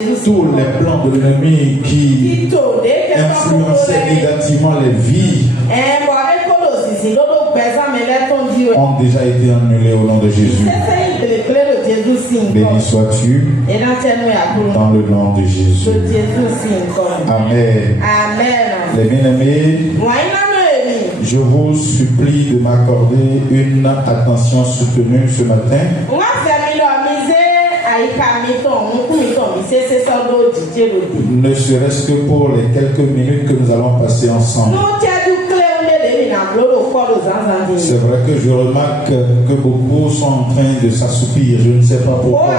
tous les plans de l'ennemi qui influençaient négativement les vies ont déjà été annulés au nom de Jésus. Béni sois-tu dans le nom de Jésus. Amen. Les bien-aimés, je vous supplie de m'accorder une attention soutenue ce matin. Ne serait-ce que pour les quelques minutes que nous allons passer ensemble. C'est vrai que je remarque que beaucoup sont en train de s'assoupir. Je ne sais pas pourquoi.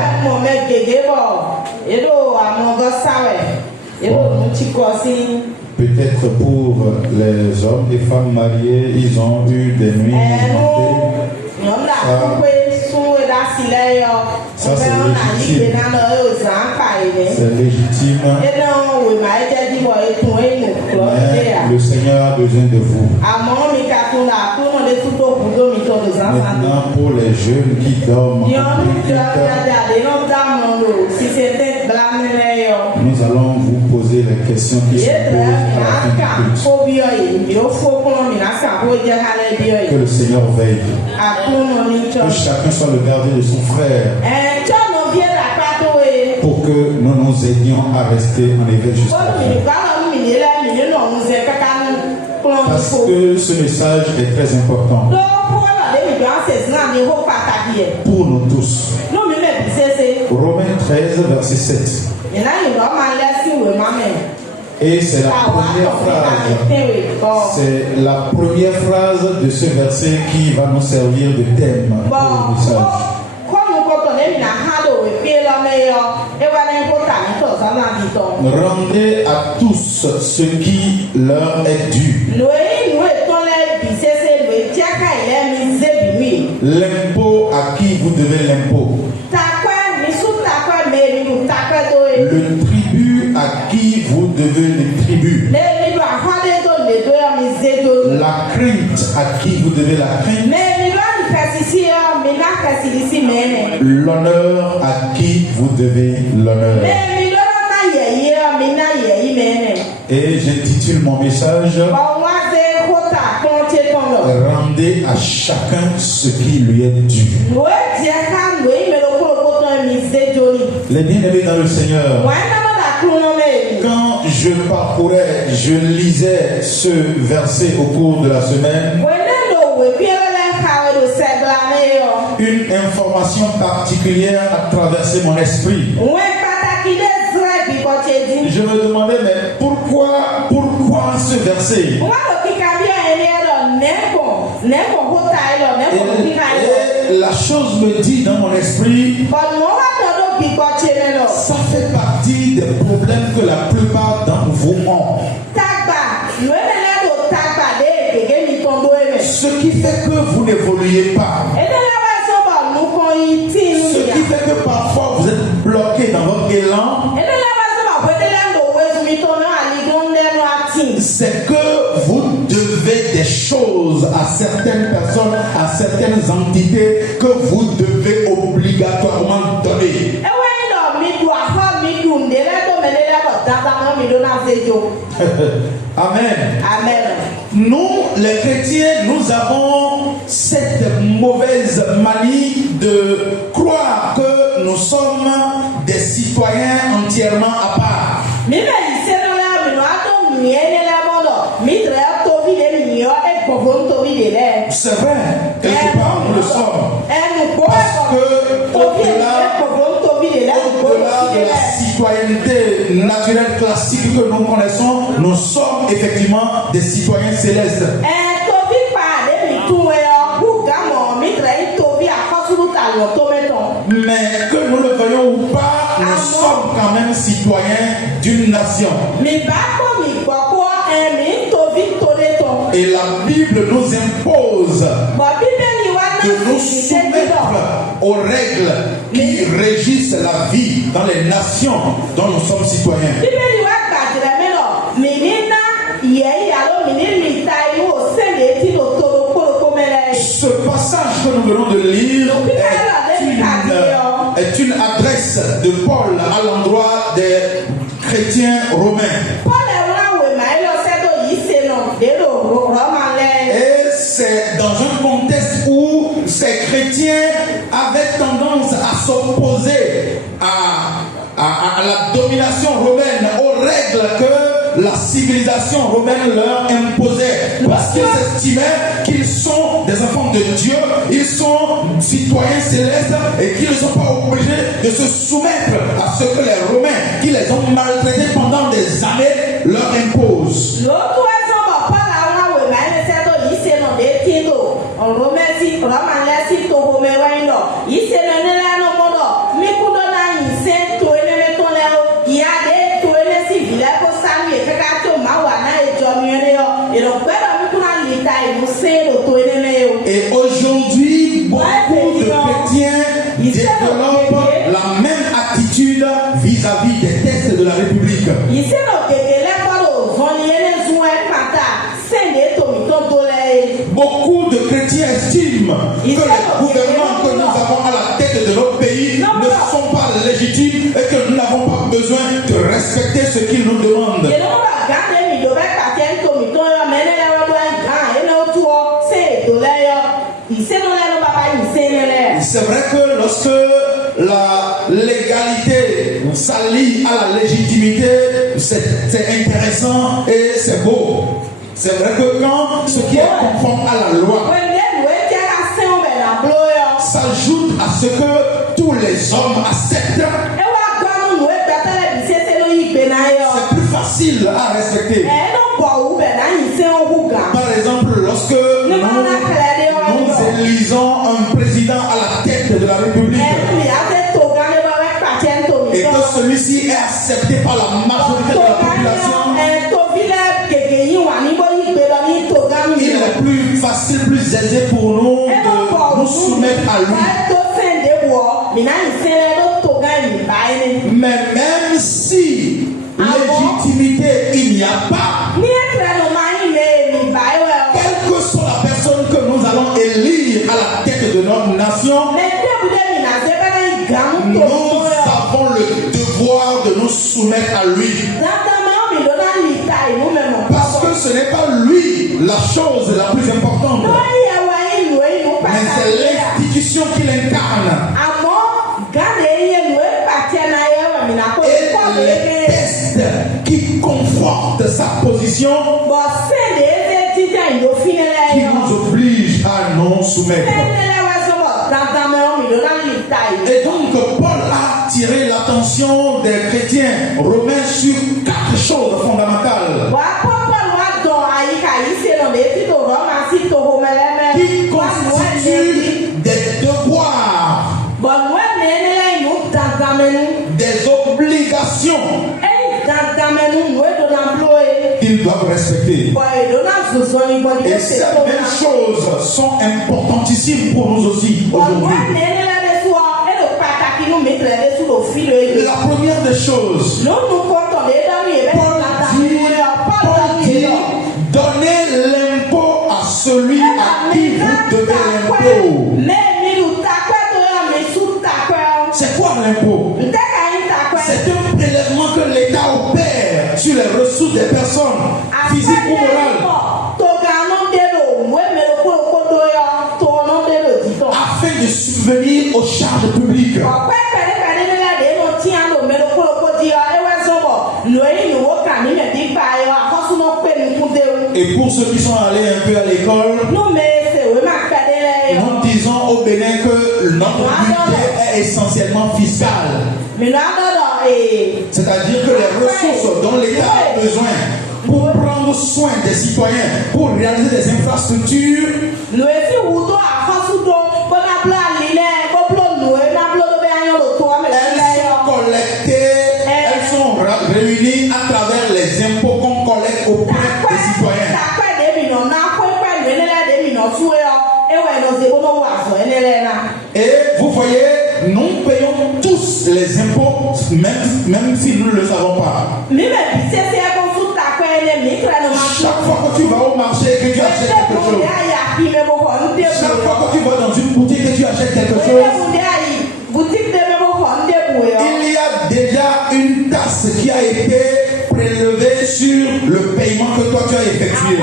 Peut-être pour les hommes et femmes mariés, ils ont eu des nuits mouvementées. Ça c'est légitime. C'est légitime. Mais le Seigneur a besoin de vous. Maintenant, pour les jeunes qui dorment, nous allons vous poser les questions qui se posent à la fin du culte. Que le Seigneur veille. Que chacun soit le gardien de son frère. Pour que nous nous aidions à rester en éveil jusqu'à la fin. Parce que ce message est très important pour nous tous. Romains 13, verset 7. Et c'est la première phrase. C'est la première phrase de ce verset qui va nous servir de thème pour le message. Rendez à tous ce qui leur est dû. L'impôt à qui vous devez l'impôt. Le tribut à qui vous devez le tribut. La crainte à qui vous devez la crainte. L'honneur à qui vous devez l'honneur. Et j'intitule mon message Rendez à chacun ce qui lui est dû. Les bien-aimés dans le Seigneur, quand je parcourais, je lisais ce verset au cours de la semaine, une information particulière a traversé mon esprit. Je me demandais, mais pourquoi ce verset? Et la chose me dit dans mon esprit, ça fait partie des problèmes que la plupart d'entre vous ont. Ce qui fait que vous n'évoluez pas. Ce qui fait que parfois vous êtes bloqué dans votre élan. C'est que vous devez des choses à certaines personnes, à certaines entités que vous devez obligatoirement donner. Amen. Amen. Nous, les chrétiens, nous avons cette mauvaise manie de croire que nous sommes des citoyens entièrement à part. C'est vrai, quelque part nous le sommes. Parce que au-delà de la citoyenneté naturelle classique que nous connaissons, nous sommes effectivement des citoyens célestes. Mais que nous le veuillons ou pas, nous sommes quand même citoyens d'une nation. Et la Bible nous impose de nous soumettre aux règles qui régissent la vie dans les nations dont nous sommes citoyens. Ce passage que nous venons de lire est une adresse de Paul à l'endroit des chrétiens romains. Et c'est dans un contexte où ces chrétiens avaient tendance à s'opposer à la domination romaine, aux règles que la civilisation romaine leur imposait, parce qu'ils estimaient qu'ils sont des enfants de Dieu, ils sont citoyens célestes et qu'ils ne sont pas obligés de se soumettre à ce que les Romains, qui les ont maltraités pendant des années, leur imposent. Et aujourd'hui, beaucoup de chrétiens développent la même attitude vis-à-vis des textes de la République. Beaucoup de chrétiens estiment que les gouvernements que nous avons à la tête de notre pays ne sont pas légitimes et que nous n'avons pas besoin de respecter ce qu'ils nous demandent. C'est vrai que lorsque la légalité s'allie à la légitimité, c'est intéressant et c'est beau. C'est vrai que quand ce qui est conforme à la loi s'ajoute à ce que tous les hommes acceptent, c'est plus facile à respecter. Par exemple, lorsque nous élisons un président à la tête de la République et que celui-ci est accepté par la majorité de la population, il est plus facile, plus aisé pour nous de nous soumettre à lui. Mais même si légitimité il n'y a pas, quelle que soit la personne que nous allons élire à la tête de notre nation, nous avons le devoir de nous soumettre à lui. Parce que ce n'est pas lui la chose la plus importante, mais c'est l'institution qu'il incarne. Et les tests qui confortent sa position, qui nous obligent à nous soumettre. Et donc Paul a attiré l'attention des chrétiens romains sur 4 choses fondamentales qui constituent des devoirs, des obligations qu'ils doivent respecter. Et ces mêmes choses sont importantissimes pour nous aussi aujourd'hui. La première des choses, Paul dit, donnez l'impôt à celui à qui vous devez l'impôt. C'est quoi l'impôt? C'est un prélèvement que l'État opère sur les ressources des personnes, physiques ou morales, afin de subvenir aux charges publiques. Et pour ceux qui sont allés un peu à l'école, nous disons au Bénin que notre budget est essentiellement fiscal. C'est-à-dire que les ressources dont l'État a besoin pour prendre soin des citoyens, pour réaliser des infrastructures, elles sont réunies à travers les impôts qu'on collecte auprès des citoyens. Et vous voyez, nous payons tous les impôts, même si nous ne le savons pas. Chaque fois que tu vas au marché et que tu achètes quelque chose, chaque fois que tu vas dans une boutique et tu achètes quelque chose, il y a déjà une une taxe qui a été prélevée sur le paiement que toi tu as effectué.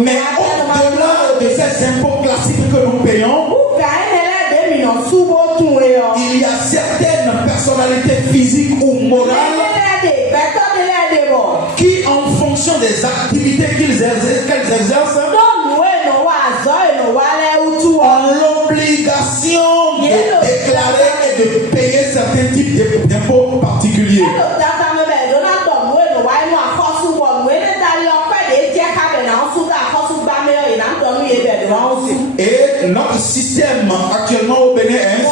Mais au-delà de ces impôts classiques que nous payons, il y a certaines personnalités physiques ou morales qui, en fonction des activités qu'elles exercent, ont l'obligation de déclarer et de payer certains types d'impôts particuliers. Et notre système actuellement au Bénin est un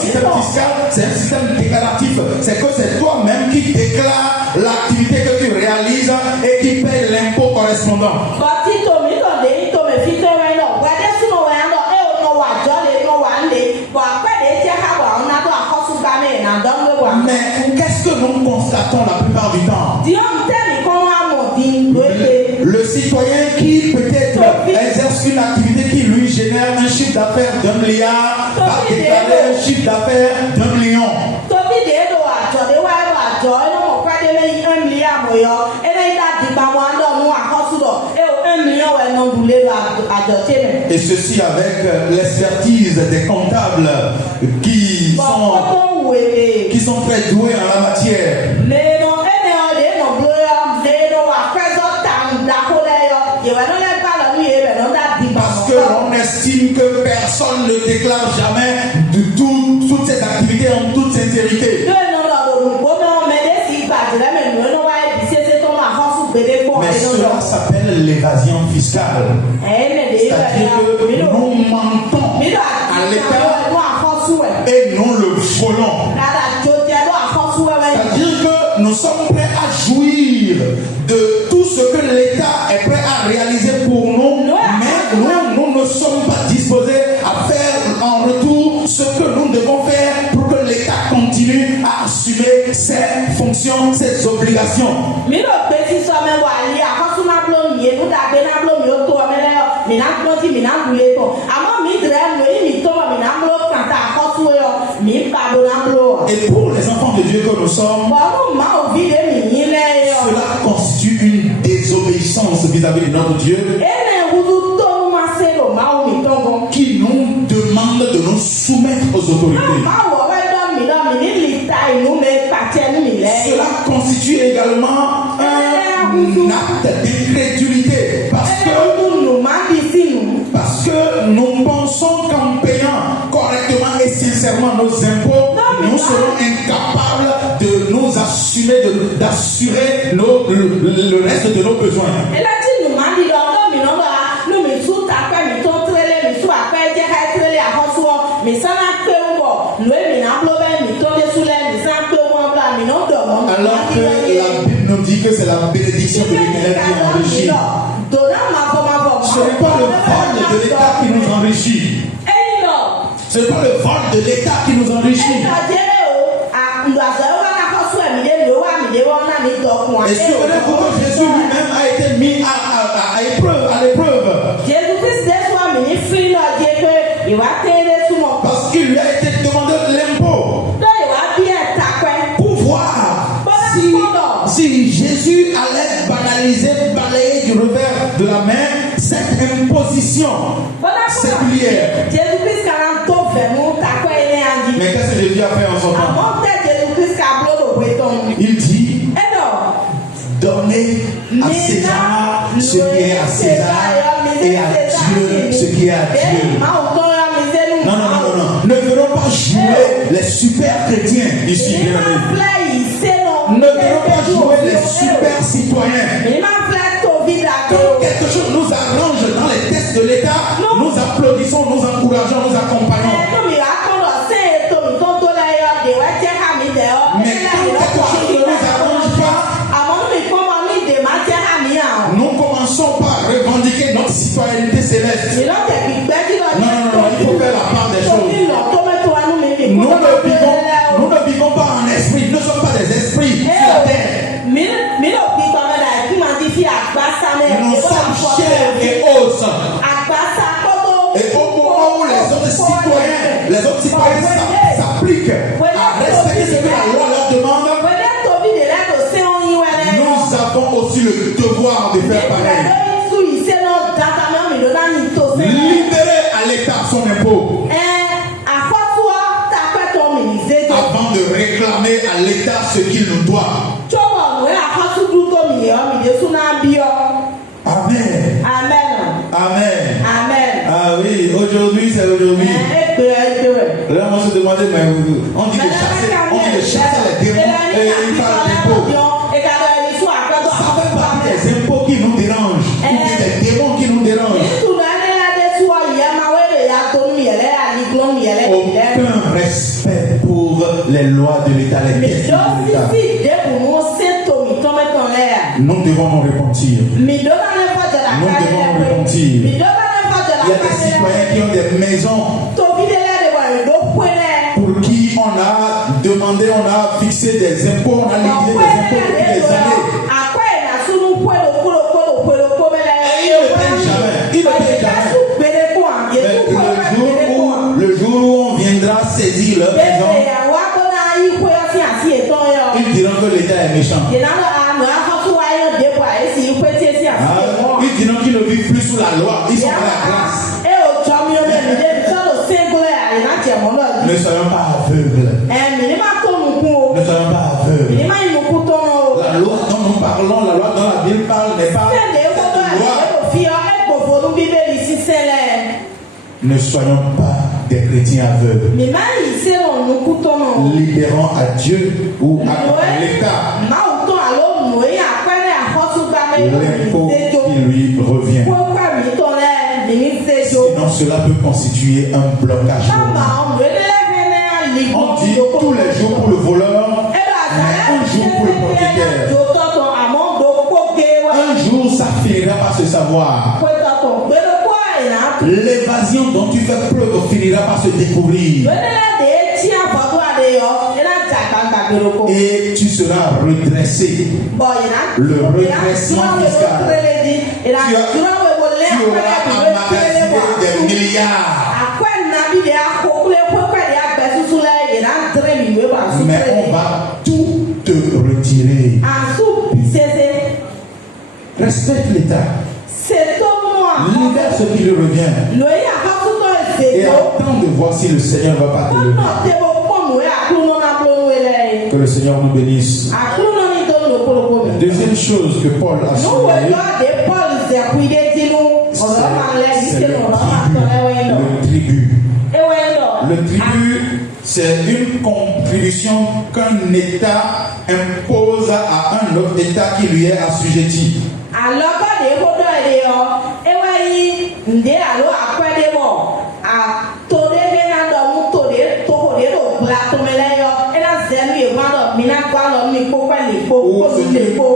système fiscal, c'est un système déclaratif. C'est que c'est toi-même qui déclares l'activité que tu réalises et qui paye l'impôt correspondant. Mais qu'est-ce que nous constatons la plupart du temps? Le citoyen qui peut-être exerce une activité qui lui génère un chiffre d'affaires d'1 milliard va déclarer un chiffre d'affaires d'1 million. Et ceci avec l'expertise des comptables qui sont très doués en la matière. Parce que l'on estime que personne ne déclare jamais de toutes ces activités en toute sincérité. Mais cela s'appelle l'évasion fiscale. C'est-à-dire que nous mentons à l'État et nous le volons. C'est-à-dire que nous sommes prêts à jouir de tout ce que l'État est prêt à réaliser pour nous, mais nous ne sommes pas disposés à faire en retour ce que nous devons faire pour que l'État continue à assumer ses fonctions, ses obligations. Et pour les enfants de Dieu que nous sommes, cela constitue une désobéissance vis-à-vis de notre Dieu qui nous demande de nous soumettre aux autorités. Cela constitue également un acte d'incrédulité parce que nous pensons qu'en payant correctement et sincèrement nos impôts, nous serons incapables de nous assumer, d'assurer le reste de nos besoins. Alors que la Bible nous dit que c'est la bénédiction de l'Éternel qui enrichit. Ce n'est pas le vol de l'État qui nous enrichit. Ce n'est pas le vol de l'État qui nous enrichit. Et souvenez-vous que Jésus lui-même a été mis à l'épreuve. Parce qu'il lui a été demandé de l'impôt. Pour voir si Jésus allait balayer du revers de la main cette imposition séculière. Mais qu'est-ce que Jésus a fait en son temps? Il dit: donnez à César ce qui est à César et à Dieu ce qui est à Dieu. Non. Ne venons pas jouer les super chrétiens ici. Ne venons pas jouer les super citoyens. Quand quelque chose nous arrange dans les tests de l'État, nous applaudissons, nous encourageons, nous accompagnons. Mais quand quelque chose ne nous arrange pas, nous commençons par revendiquer notre citoyenneté céleste. Non, il faut faire la part des choses. Nous ne vivons pas en esprit, nous ne sommes pas des esprits sur la terre. Nous sommes chers et le devoir de faire pareil. Libérer à l'État son impôt. Avant de réclamer à l'État ce qu'il nous doit. Amen. Amen. Ah oui, aujourd'hui c'est aujourd'hui. Là, on se demandait, mais on dit de chasser les démons et il parle d'impôts. Ça fait partie des impôts qui nous dérangent, ou des démons qui nous dérangent. Aucun respect pour les lois de l'État, les pièces de l'État. Nous devons nous repentir. Nous devons nous repentir. Il y a des citoyens qui ont des maisons pour qui on a demandé, on a fixé des impôts, on a liquidé des impôts depuis des années. Et il ne paye jamais. Mais le jour où on viendra saisir leur maison, ils diront que l'État est méchant. Ils diront qu'ils ne vivent plus sous la loi, ils sont dans la grâce. Ne soyons pas aveugles. Ne soyons pas aveugles. La loi dont nous parlons, la loi dont la Bible parle n'est pas cette loi. Ne soyons pas des chrétiens aveugles. Libérons à Dieu ou à l'État l'impôt qui lui revient. Sinon, cela peut constituer un blocage. On dit tous les jours pour le voleur, mais un jour pour le propriétaire. Un jour, ça finira par se savoir. L'évasion dont tu fais preuve finira par se découvrir. Et tu seras redressé. Le redressement fiscal. Tu auras emmagasiné des milliards. Mais on va tout te retirer. Respecte l'État. Libère ce qui lui revient. Et attends de voir si le Seigneur ne va pas te lever. Que le Seigneur nous bénisse. La deuxième chose que Paul a souligné, c'est le tribut. Le tribut, c'est une contribution qu'un État impose à un autre État qui lui est assujetti.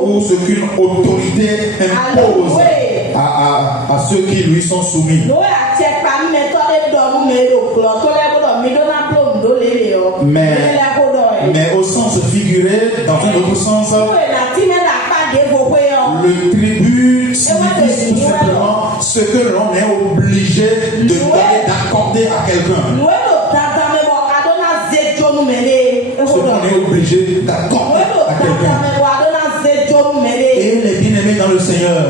Ou ce qu'une autorité impose à ceux qui lui sont soumis. Mais au sens figuré, dans un autre sens, le tribut signifie tout simplement ce que l'on est obligé d'accorder à quelqu'un. Ce qu'on est obligé d'accorder à quelqu'un. Et les bien-aimés dans le Seigneur,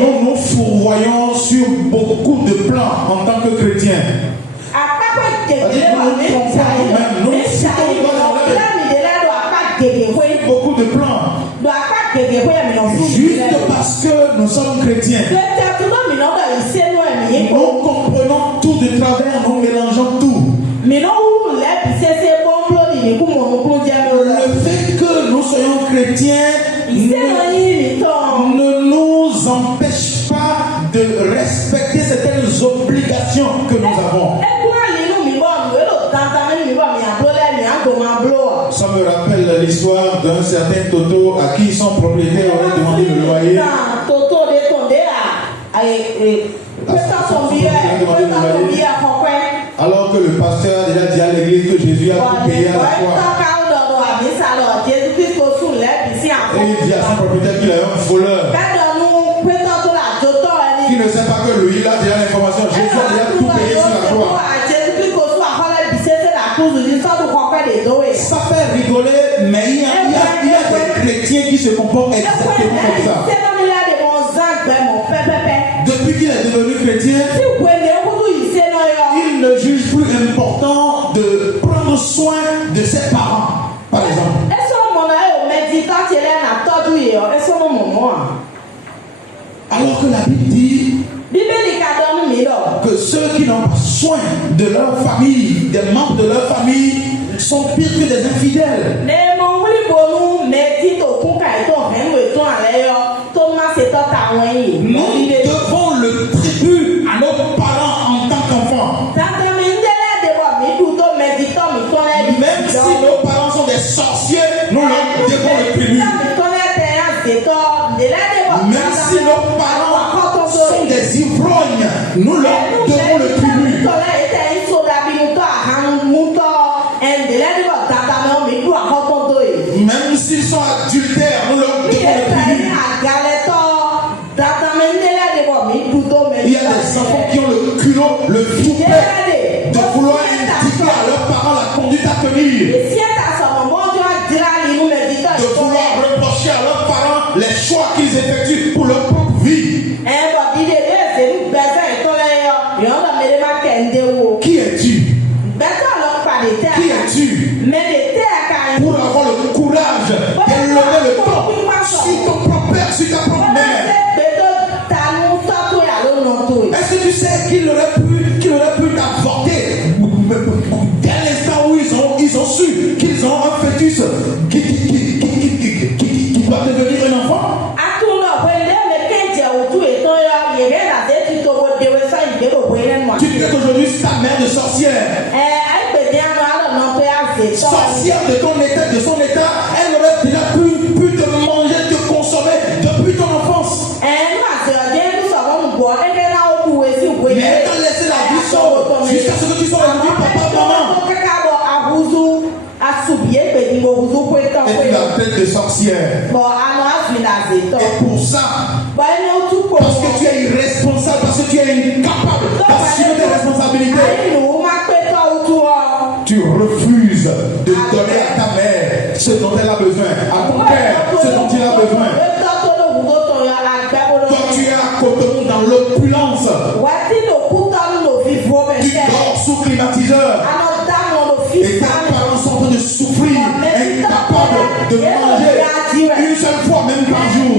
nous nous fourvoyons sur beaucoup de plans en tant que chrétiens. Beaucoup de plans. Juste parce que nous sommes chrétiens. Nous comprenons tout de travers, nous mélangeons tout. Le fait que nous soyons chrétiens ne nous empêche pas de respecter certaines obligations que nous avons. Ça me rappelle l'histoire d'un certain Toto à qui son propriétaire aurait demandé le loyer. Alors que le pasteur a déjà dit à l'église que Jésus a tout payé à la croix. Et il dit à son propriétaire qu'il est un voleur. Qui ne sait pas que lui, il a déjà l'information. Jésus a déjà tout payé sur la croix. Ça fait rigoler, mais il y a des chrétiens qui se comporte exactement comme ça. Depuis qu'il est devenu chrétien, il ne juge plus important de prendre soin de ses parents, par exemple. Alors que la Bible dit que ceux qui n'ont pas soin de leur famille, des membres de leur famille, sont pires que des infidèles. Nous devons le tribut à nos parents en tant qu'enfants. Même si nos parents sont des sorciers, nous leur devons le tribut. Même si nos parents sont des ivrognes, nous leur devons le tribut. Même s'ils sont adultères, nous leur devons le tribut. Il y a des enfants qui ont le culot, le toupet de vouloir indiquer à leurs parents la conduite à tenir. De vouloir reprocher à leurs parents les choix qu'ils effectuent pour leur propre vie. Qui es-tu? Qui es-tu pour avoir le courage d'élever le temps sur ton propre père, sur ta propre mère? Est-ce que tu sais qu'il aurait pu t'avorter dès l'instant où ils ont su qu'ils ont un fœtus qui doit devenir un enfant? Tu dis qu'aujourd'hui c'est ta mère de sorcière. Sorcière de ton état, de son état, elle aurait déjà pu te manger, te consommer depuis ton enfance. Mais elle t'a laissé la vie sombre jusqu'à ce que tu sois devenu papa, maman. Et tu l'appelles de sorcière. Et pour ça, parce que tu es irresponsable, parce que tu es incapable d'assumer tes responsabilités, tu refuses de donner à ta mère ce dont elle a besoin, à ton père ce dont il a besoin. Toi tu es à Cotonou dans l'opulence, tu dors sous climatiseur et tes parents sont en train de souffrir, incapables de manger une seule fois même par jour.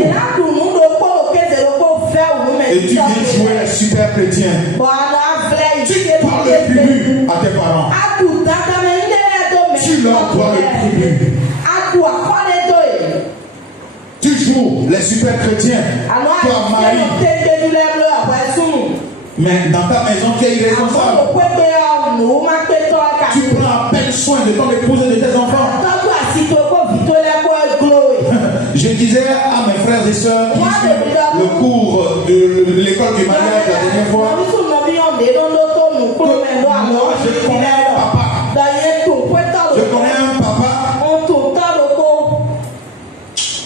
Et tu viens jouer les super chrétiens. Tu parles le tribut à tes parents. Tu leur dois le tribut. Tu joues les super chrétiens. Toi, Marie. Mais dans ta maison, tu es irresponsable. Tu prends à peine soin de ton épouse et de tes enfants. Je disais à mes frères et sœurs qui suivent le cours de l'école du mariage la dernière fois que moi je connais un papa. Je connais un papa.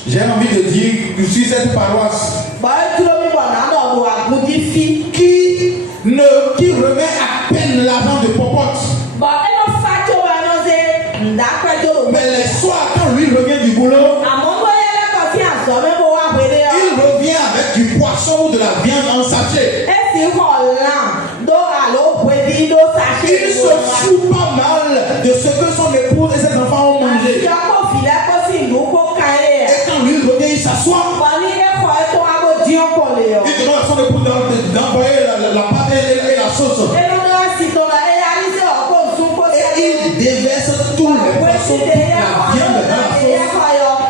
J'ai envie de dire que sur cette paroisse qui remet à peine l'argent de popote. Mais les soirs quand lui revient du boulot, il revient avec du poisson ou de la viande en sachet. Il se fout pas mal de ce que son épouse et ses enfants ont mangé. Et quand lui revient, il s'assoit. Il demande à son épouse d'envoyer la pâte et la sauce. Et il déverse tous les poissons, toute la viande dans la sauce.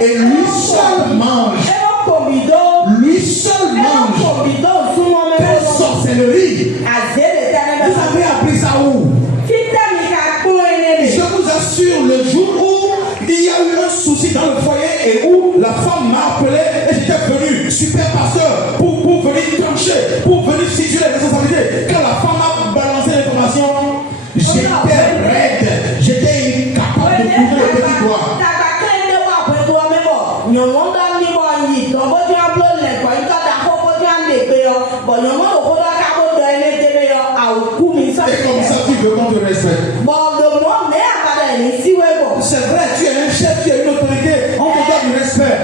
Et lui seul mange. Lui seul mange. Quelle sorcellerie! Vous avez appris ça où? Je vous assure, le jour où il y a eu un souci dans le foyer et où la femme m'a appelé et j'étais venu, super pasteur, pour venir trancher, pour venir situer les responsabilités. Quand la femme m'a balancé l'information, j'étais raide, j'étais incapable de bouger le petit doigt. Et comme ça, tu veux qu'on te respecte. C'est vrai, tu es un chef, tu as une autorité, on te donne du respect.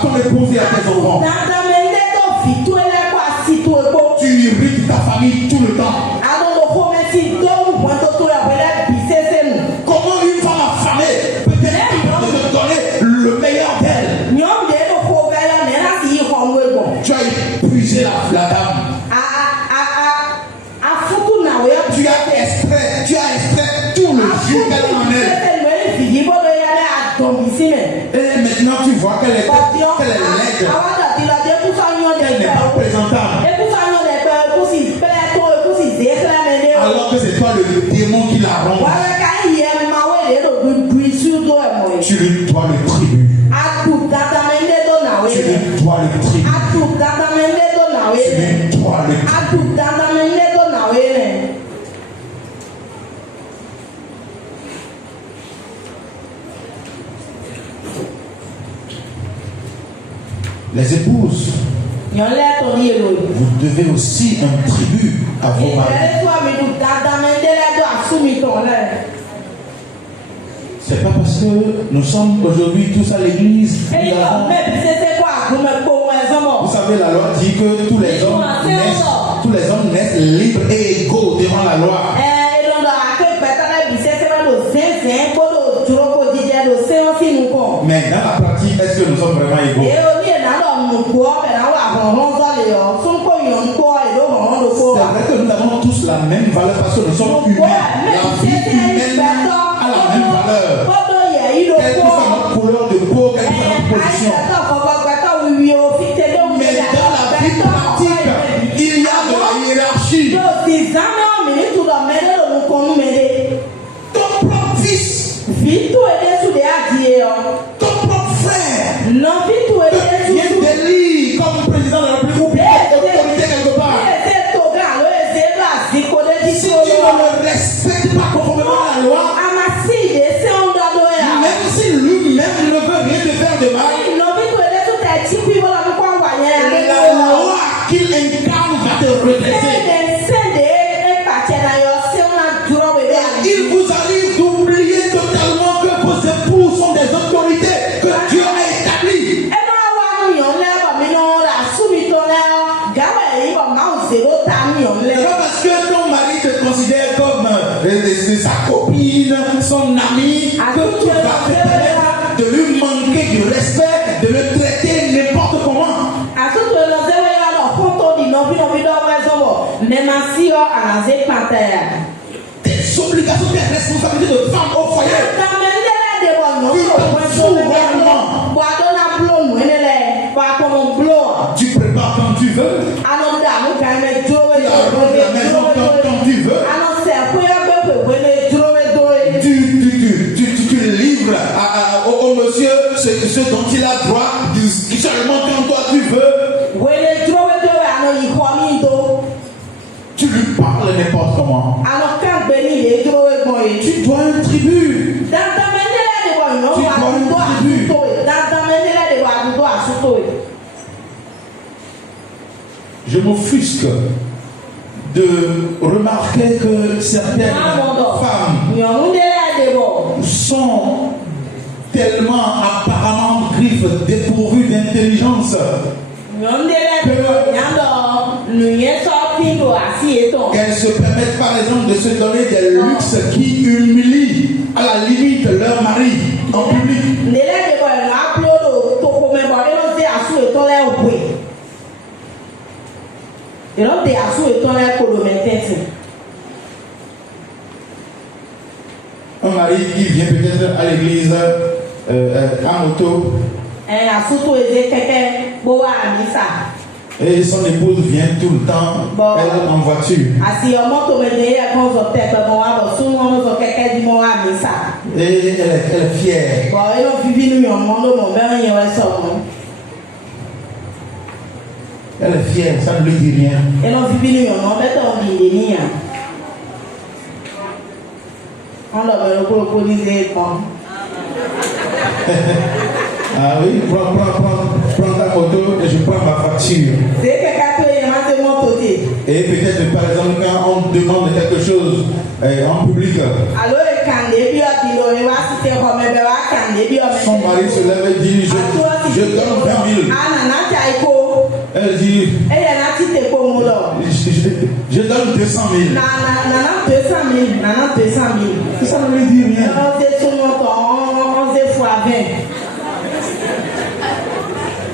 ton épouse et à tes enfants. Tu irrites ta famille tout le temps. Comment une femme affamée peut-être capable de te donner le meilleur d'elle? Tu as épuisé la dame. Tu as extrait tout le jus qu'elle a en elle. Et maintenant tu vois qu'elle est laide. Elle n'est pas présentable. Alors que c'est toi le démon qui la rend. Tu lui dois le tribut. Tu lui dois le tribut. Tu lui dois le tribut. Les épouses, vous devez aussi un tribut à vos maris. C'est pas parce que nous sommes aujourd'hui tous à l'église. Vous savez, la loi dit que tous les hommes naissent libres et égaux devant la loi. Mais dans la pratique, est-ce que nous sommes vraiment égaux? C'est vrai que nous avons tous la même valeur parce que nous sommes humains. La vie humaine a la même valeur. Quelle que soit notre couleur de peau, quelle que soit notre position. Mais dans la vie pratique, il y a de la hiérarchie. Ton propre fils, ton propre frère, vient d'élire comme président de la République ou autorité quelque part. Si tu ne le respectes pas conformément à la loi, même si lui-même ne veut rien te faire de mal, la loi qu'il incarne va te redresser. Il vous arrive d'oublier totalement que vos époux sont des autorités que Dieu a établies. C'est pas parce que ton mari te considère comme sa copine, son ami, que tu vas te permettre de lui manquer du respect, de le traiter n'importe comment. Tes obligations, tes responsabilités de femme au foyer. Tu prépares quand tu veux. Tu arranges la maison quand tu veux. Tu livres au monsieur ce dont il a droit seulement quand toi tu veux. Tu lui parles n'importe comment. Tu dois un tribut. Je m'offusque de remarquer que certaines femmes sont tellement apparemment griffes, dépourvues d'intelligence, qu'elles se permettent par exemple de se donner des luxes qui humilient à la limite leur mari en public. Un mari qui vient peut-être à l'église en moto et son épouse vient tout le temps elle en voiture. Et elle est fière. Elle est fière, ça ne lui dit rien. Ah oui, prends ta moto et je prends ma facture. Et peut-être par exemple quand on demande quelque chose en public. Son mari se lève et dit, je donne 20 000. Elle dit, je donne 200 000. Ça ne lui dit rien.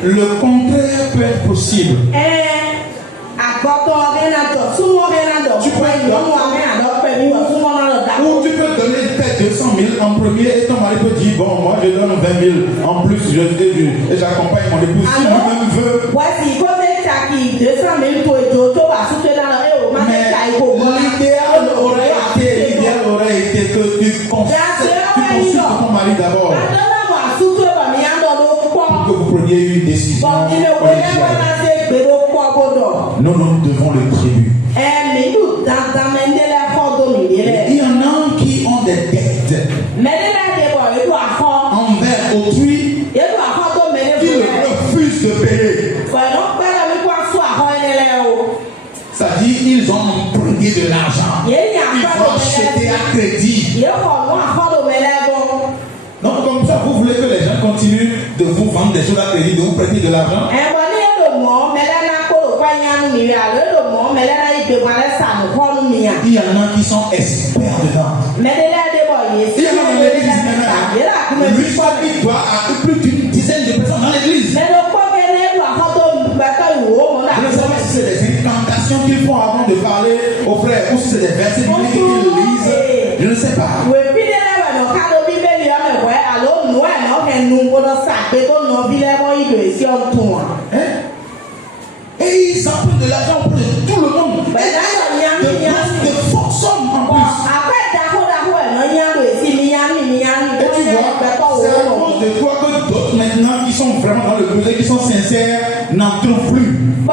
Le contraire peut être possible. Ou tu peux donner peut-être 200 000 en premier et ton mari peut dire, bon, moi je donne 20 000 en plus, et j'accompagne mon épouse. Si lui-même veut. L'idéal aurait été que tu consultes ton mari d'abord. Pour que vous preniez une décision collégiale. Nous devons le tribut. Il y en a qui ont des dettes envers autrui qui refusent de payer. C'est-à-dire ils ont emprunté de l'argent. Ils vont acheter à crédit. Donc comme ça, vous voulez que les gens continuent de vous vendre des choses à crédit, de vous prêter de l'argent? Il y en a qui sont experts dedans. Il y en a dans l'église maintenant. Lui, il doit à plus d'une dizaine de personnes dans l'église. Je ne sais pas si c'est des incantations qu'ils font avant de parler aux frères ou si c'est des versets bibliques qu'ils lisent. Je ne sais pas. Et ils empruntent de l'argent pour tout le monde. De fortes sommes en plus. Et tu vois, c'est à cause de toi que d'autres maintenant qui sont vraiment dans le besoin, qui sont sincères, n'en trouvent plus. Les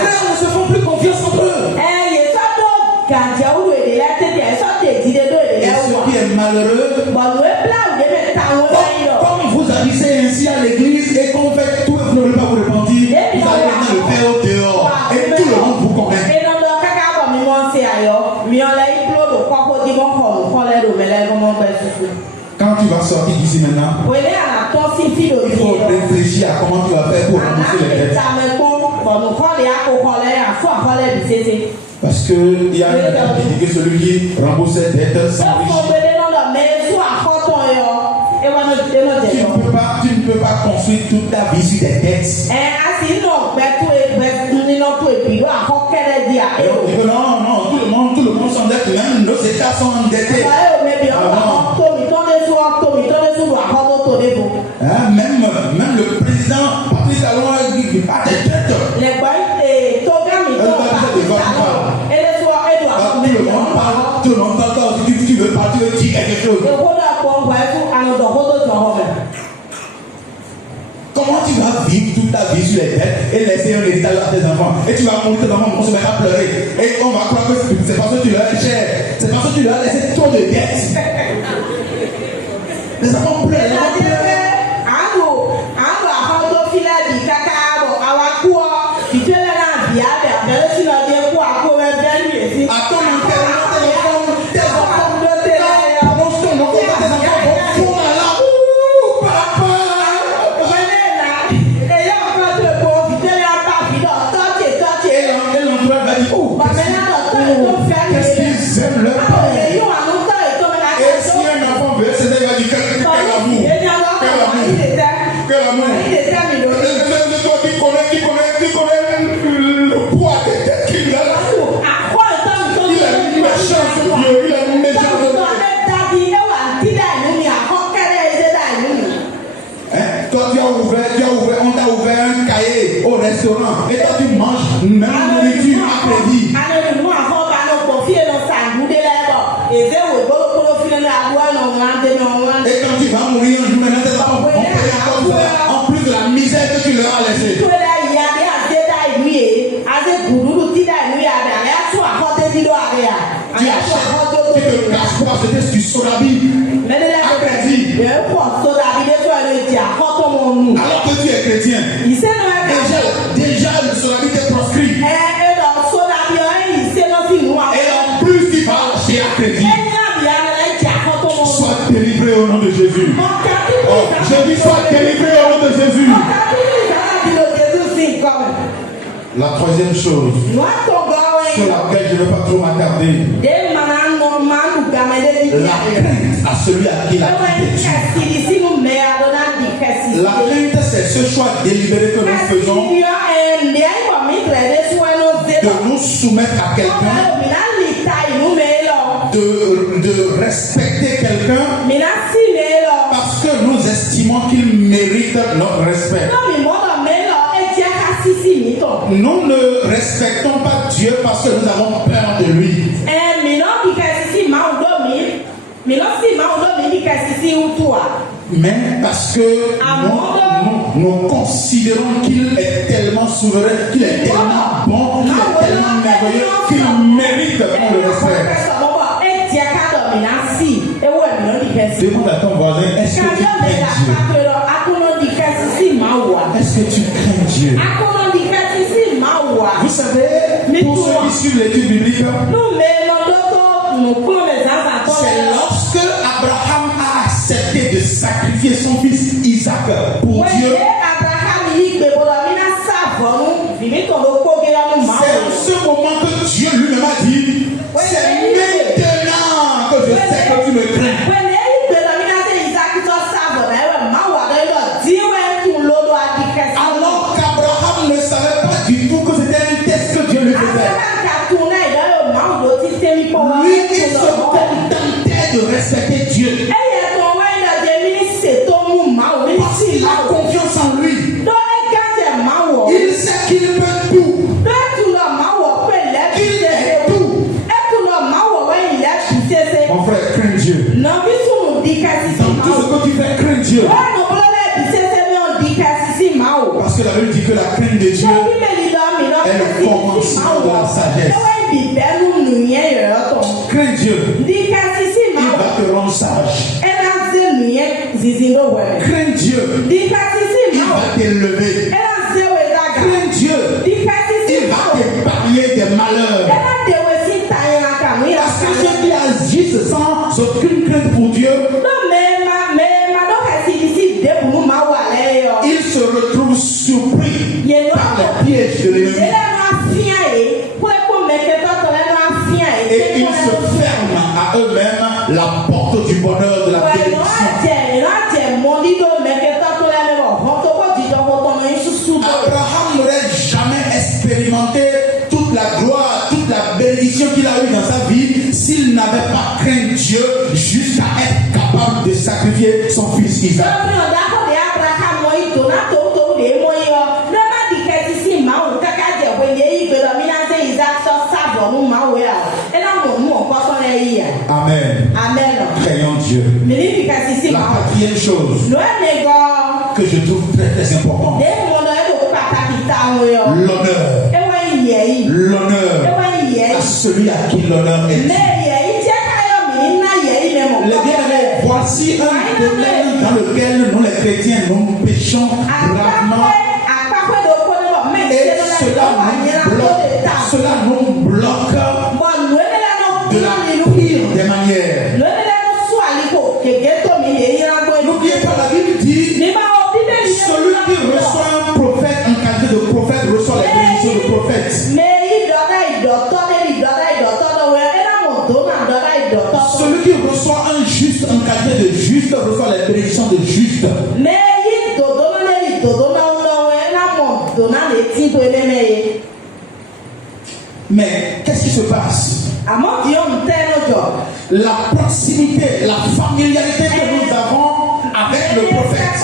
frères ne se font plus confiance entre eux. Et ce qui est malheureux, comme vous agissez ainsi à l'église et qu'on fait tout, vous ne voulez pas vous repentir, vous allez maintenant le faire au dehors. Et tout le monde vous connaît. Quand tu vas sortir d'ici maintenant, il faut réfléchir à comment tu vas faire pour rembourser les dettes. Parce qu'il y a une qui dit que celui qui rembourse ses dettes s'enrichit. Tu ne peux pas construire toute ta vie sur des dettes. Non, tout le monde s'endette, même nos États sont endettés. Même le président Patrice Talon a des dettes. Tout le monde parle, tu veux partir, tu veux dire quelque chose. Comment tu vas vivre toute ta vie sur les dettes et laisser un héritage à tes enfants? Et tu vas mourir, tes enfants vont se mettre à pleurer. Et on va croire que c'est parce que tu leur es cher. C'est parce que tu leur as laissé trop de dettes. Les enfants pleurent. Qu'est-ce qu'ils aiment leur père? Et si un enfant veut, c'est déjà dit quel amour. Quel amour. C'est toi qui connais le poids des têtes qu'il a. Il a une méchance, Dieu. Il a une méchance. Toi, on t'a ouvert un cahier au restaurant. Et toi, tu manges même nourriture à crédit. Et quand tu vas mourir un jour, maintenant tes enfants vont payer encore ça, en plus de la misère que tu leur as laissée. Tu te caches pour acheter du sodabi à crédit. Alors que tu es chrétien. Déjà le sodabi t'est proscrit. Et en plus tu vas acheter à crédit. de Jésus. Je dis sois délivré au nom de Jésus. La troisième chose sur laquelle je ne vais pas trop m'attarder, la crainte à celui à qui la crainte. La crainte, c'est ce choix délibéré que nous faisons de nous soumettre à quelqu'un, de respecter quelqu'un parce que nous estimons qu'il mérite notre respect. Nous ne respectons pas Dieu parce que nous avons peur de lui. Mais parce que nous considérons qu'il est tellement souverain, qu'il est tellement bon, qu'il est tellement merveilleux, qu'il mérite le respect. Demande à ton voisin, est-ce que tu crains Dieu? Est-ce que tu crains Dieu? Vous savez, pour ceux qui suivent l'étude biblique, c'est lorsque Abraham a accepté de sacrifier son fils Isaac pour Dieu. C'est en ce moment que Dieu lui-même a dit, c'est maintenant que je sais que tu me crains. Alors qu'Abraham ne savait pas du tout que c'était un test que Dieu lui faisait. Lui, il se contentait de respecter Dieu. Parce qu'il a confiance en lui. Il sait qu'il peut tout. Qu'il est tout. Mon frère, crains Dieu. Dans tout ce que tu fais, crains Dieu. Parce que la Bible dit que la crainte de Dieu est le commencement de la sagesse. Crains Dieu. Il va te rendre sage. Crains Dieu. Il va t'élever. Crains Dieu. Il va t'épargner des malheurs. Parce que ceux qui agissent sans aucune crainte pour Dieu, ils se retrouvent surpris par les pièges de l'ennemi. Et ils se ferment à eux-mêmes la porte du bonheur, de la bénédiction. Abraham n'aurait jamais expérimenté toute la gloire, toute la bénédiction qu'il a eue dans sa vie s'il n'avait pas craint Dieu jusqu'à être capable de sacrifier son fils Isaac. Amen. Craignons Dieu. La quatrième chose que je trouve très très importante, l'honneur à celui à qui l'honneur est dû. Les bien-aimés, voici un domaine dans lequel nous les chrétiens nous péchons gravement. Et cela nous bloque de la pire des manières. N'oubliez pas, la Bible dit, celui qui reçoit un prophète, un qualité de prophète, reçoit les bénédictions de prophète. Celui qui reçoit un juste, un qualité de juste, reçoit les bénédictions de juste. Mais qu'est-ce qui se passe? La proximité, la familiarité que nous avons avec le prophète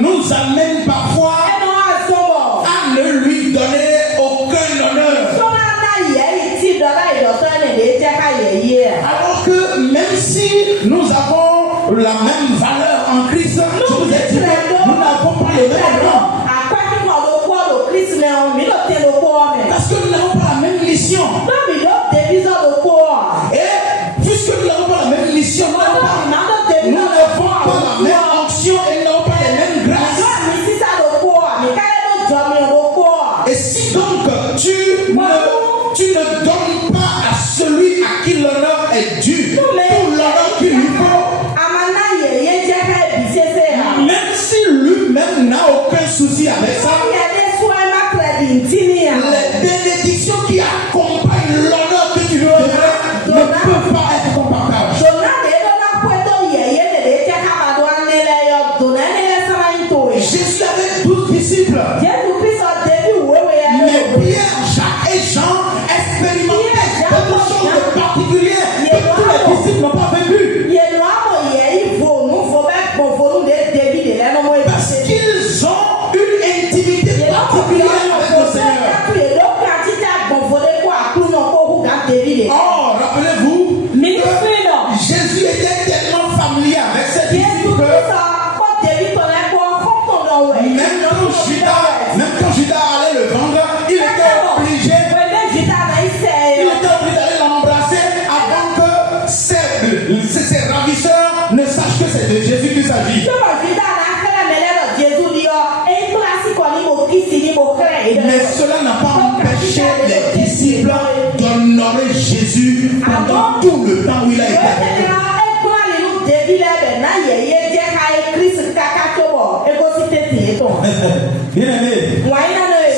nous amène parfois à ne lui donner aucun honneur. Alors que même si nous avons la même valeur en Christ, je vous ai dit que nous n'avons pas le même rang. Parce que nous n'avons pas la même mission. Et puisque nous n'avons pas la même mission, nous n'avons pas la même onction et nous n'avons pas les mêmes grâces. Et si donc tu ne donnes pas à celui à qui l'honneur est dû, n'a aucun souci avec ça. Les bénédictions qui accompagnent l'honneur que tu lui donnes ne peuvent pas être comparables. Jésus avait 12 disciples. Mais Pierre, Jacques et Jean expérimentaient quelque chose de particulier que tous les disciples n'ont pas vécu. Parce qu'ils ont une intimité particulière avec le Seigneur. Oh, rappelez-vous, Jésus était tellement familier avec ses disciples même quand Judas allait le vendre, il était obligé d'aller l'embrasser avant que ses ravisseurs ne sachent que c'est de Jésus qu'il s'agit. Mais cela n'a pas empêché les disciples d'honorer Jésus pendant tout le temps où il a été avec eux. Bien aimé,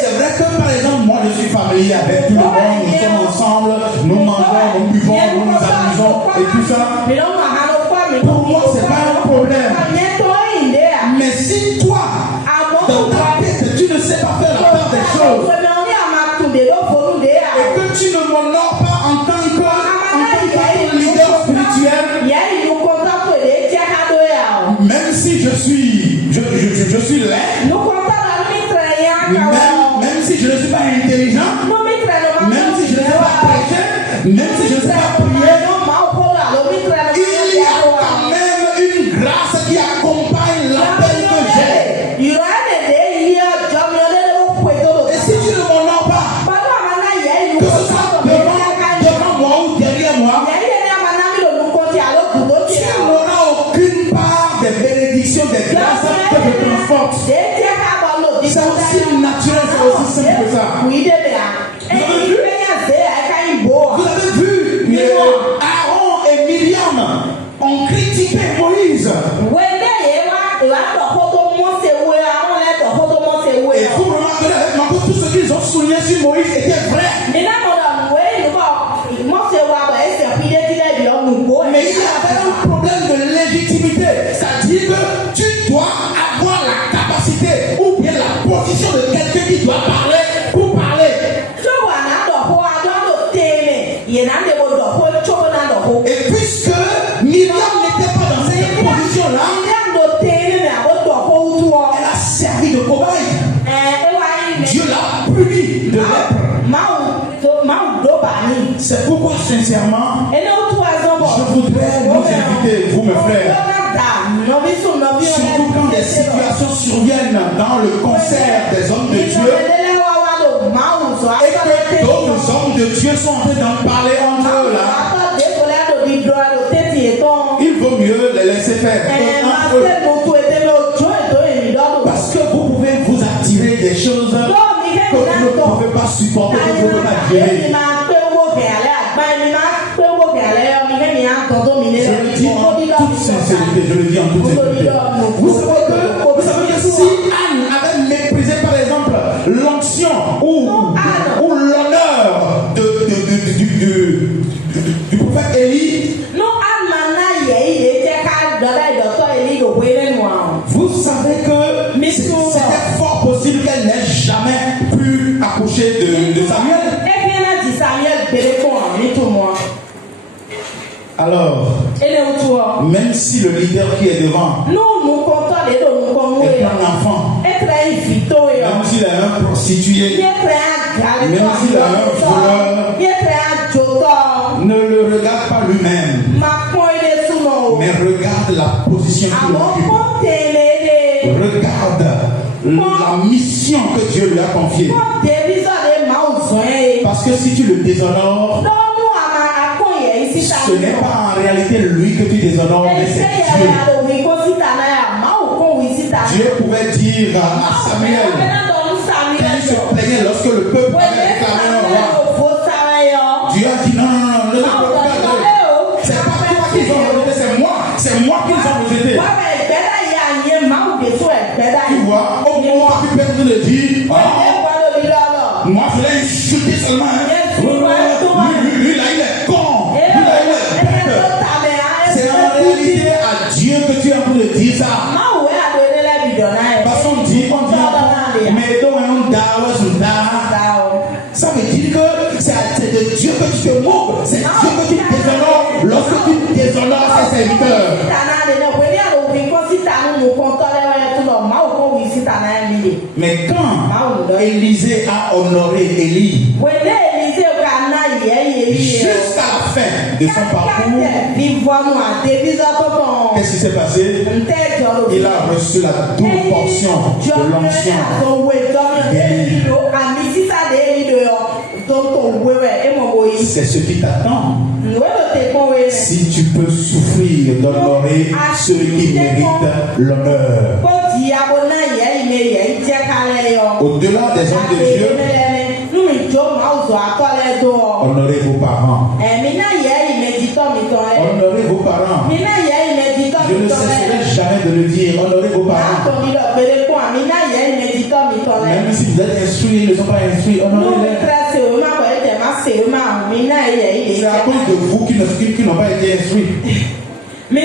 c'est vrai que par exemple, moi je suis familier avec tout le monde, nous sommes ensemble, nous mangeons, nous buvons, nous nous amusons et tout ça. Pour moi, c'est pas un problème. Mais si toi, dans ta tête, tu ne sais pas faire la part des choses, et que tu ne m'honores pas en tant que leader spirituel, même si je suis laid, même si je ne suis pas intelligent, même si je ne sais pas prêcher, même si je ne sais pas prier, il y a quand même une grâce qui accompagne l'appel que j'ai. Et si tu ne m'honores pas, que ce soit devant moi ou derrière moi, tu n'auras aucune part des bénédictions, des grâces que je transporte. C'est aussi naturel, c'est aussi simple que ça. Vous avez vu, Aaron et Myriam ont critiqué Moïse. Et vous remarquerez avec moi que tout ce qu'ils ont souligné sur Moïse était vrai. Mais il y avait un problème de légitimité. C'est-à-dire que tu dois avoir la capacité ou bien la position de quelqu'un qui doit parler pour parler. Et puisque Myriam n'était pas dans cette position-là, elle a servi de cobaye. Dieu l'a puni de lèpre. C'est pourquoi sincèrement, je voudrais vous inviter, vous mes frères, surtout quand des situations surviennent dans le concert des hommes de Dieu et que d'autres hommes de Dieu sont en train d'en parler entre eux là, il vaut mieux les laisser faire entre eux. Parce que vous pouvez vous attirer des choses que vous ne pouvez pas supporter, que vous ne pouvez pas gérer. Je le dis en toute sincérité. Vous savez que si Anne avait méprisé par exemple l'onction ou l'honneur du prophète Élie, vous savez que c'était fort possible qu'elle n'ait jamais pu accoucher de Samuel. Alors, même si le leader qui est devant est un enfant, même s'il est un prostitué, même s'il est un voleur, ne le regarde pas lui-même, mais regarde la position qu'il occupe. Regarde la mission que Dieu lui a confiée. Parce que si tu le déshonores, ce n'est pas en réalité lui que tu déshonores, mais c'est Dieu. Dieu pouvait dire à Samuel qu'il se plaignait lorsque le peuple avait réclamé un roi. Dieu a dit non, ne te préoccupe pas. C'est pas toi qu'ils ont rejeté, c'est moi qu'ils ont rejeté. Tu vois, ça. Parce qu'on dit, mais donc on ça veut dire que c'est de Dieu que tu te moques, c'est Dieu que tu déshonores lorsque tu déshonores ses serviteurs. Mais quand Élisée a honoré Élie, jusqu'à la fin de son parcours, qu'est-ce qui s'est passé? Il a reçu la double portion de l'onction d'Élie. C'est ce qui t'attend. Si tu peux souffrir d'honorer ceux qui méritent l'honneur. Au-delà des hommes de Dieu, honorez vos parents. Honorez vos parents. Je ne cesserai jamais de le dire. Honorez vos parents. Même si vous êtes instruits, ils ne sont pas instruits. Honorez-les. C'est à cause de vous qui n'ont pas été instruits. Ils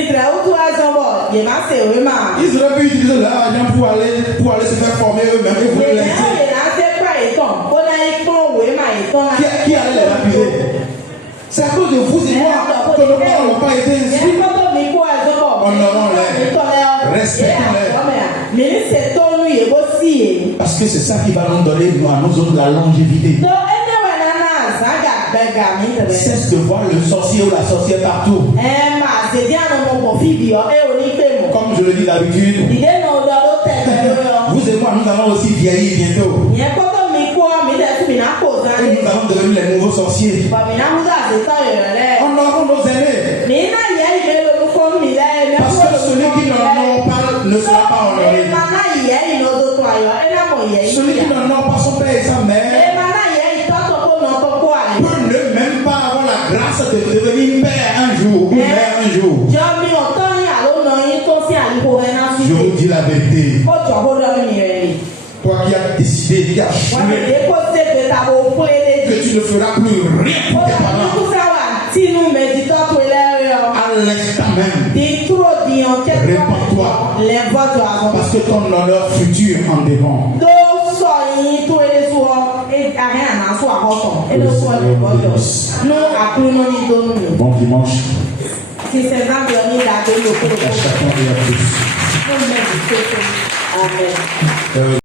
auraient pu utiliser l'argent pour aller se faire former eux-mêmes et vous les laisser. Qui allait les accuser? C'est à cause de vous et moi que nos parents n'ont pas été instruits. Honorons-les, respectons-les. Parce que c'est ça qui va nous donner à nous autres la longévité. Cesse de voir le sorcier ou la sorcière partout. Comme je le dis d'habitude, vous et moi, nous allons aussi vieillir bientôt. Et nous allons devenir les nouveaux sorciers. Honorons nos aînés. Parce que celui qui n'honore pas ne sera pas honoré. Celui qui n'honore pas son père et sa mère peut ne même pas avoir la grâce de devenir père un jour ou mère un jour. Je vous dis la vérité. Toi qui as décidé, qui as juré que tu ne feras plus rien pour tes parents. À l'instant même, répands-toi. Parce que ton honneur futur en dépend. Bon dimanche. À chacun et à tous.